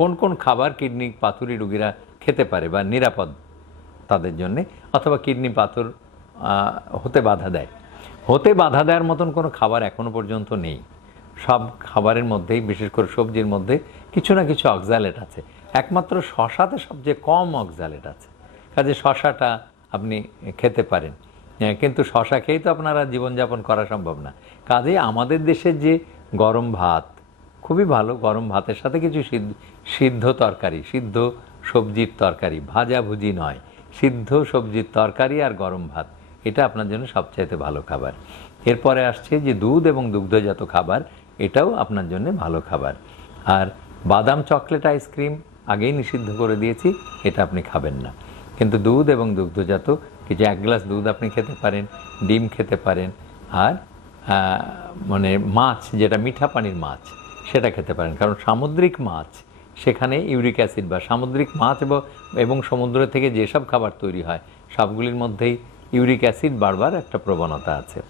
কোন কোন খাবার কিডনি পাথুরি রোগীরা খেতে পারে বা নিরাপদ তাদের জন্যে, অথবা কিডনি পাথর হতে বাধা দেয়। হতে বাধা দেওয়ার মতন কোনো খাবার এখনও পর্যন্ত নেই। সব খাবারের মধ্যেই, বিশেষ করে সবজির মধ্যে কিছু না কিছু অক্সালেট আছে। একমাত্র শশাতে সবচেয়ে কম অক্সালেট আছে, কাজে শশাটা আপনি খেতে পারেন। কিন্তু শশা খেয়েই তো আপনারা জীবনযাপন করা সম্ভব না। কাজেই আমাদের দেশের যে গরম ভাত খুবই ভালো, গরম ভাতের সাথে কিছু সিদ্ধ তরকারি, সিদ্ধ সবজির তরকারি, ভাজাভুজি নয়, সিদ্ধ সবজির তরকারি আর গরম ভাত, এটা আপনার জন্য সবচাইতে ভালো খাবার। এরপরে আসছে যে দুধ এবং দুগ্ধজাত খাবার, এটাও আপনার জন্য ভালো খাবার। আর বাদাম চকলেট আইসক্রিম আগেই নিষিদ্ধ করে দিয়েছি, এটা আপনি খাবেন না। কিন্তু দুধ এবং দুগ্ধজাত কিছু, 1 গ্লাস দুধ আপনি খেতে পারেন, ডিম খেতে পারেন, আর মানে মাছ, যেটা মিঠা পানির মাছ, সেটা খেতে পারেন। কারণ সামুদ্রিক মাছ, সেখানে ইউরিক অ্যাসিড বা সামুদ্রিক মাছ এবং সমুদ্র থেকে যেসব খাবার তৈরি হয় সবগুলির মধ্যেই ইউরিক অ্যাসিড বাড়বার একটা প্রবণতা আছে।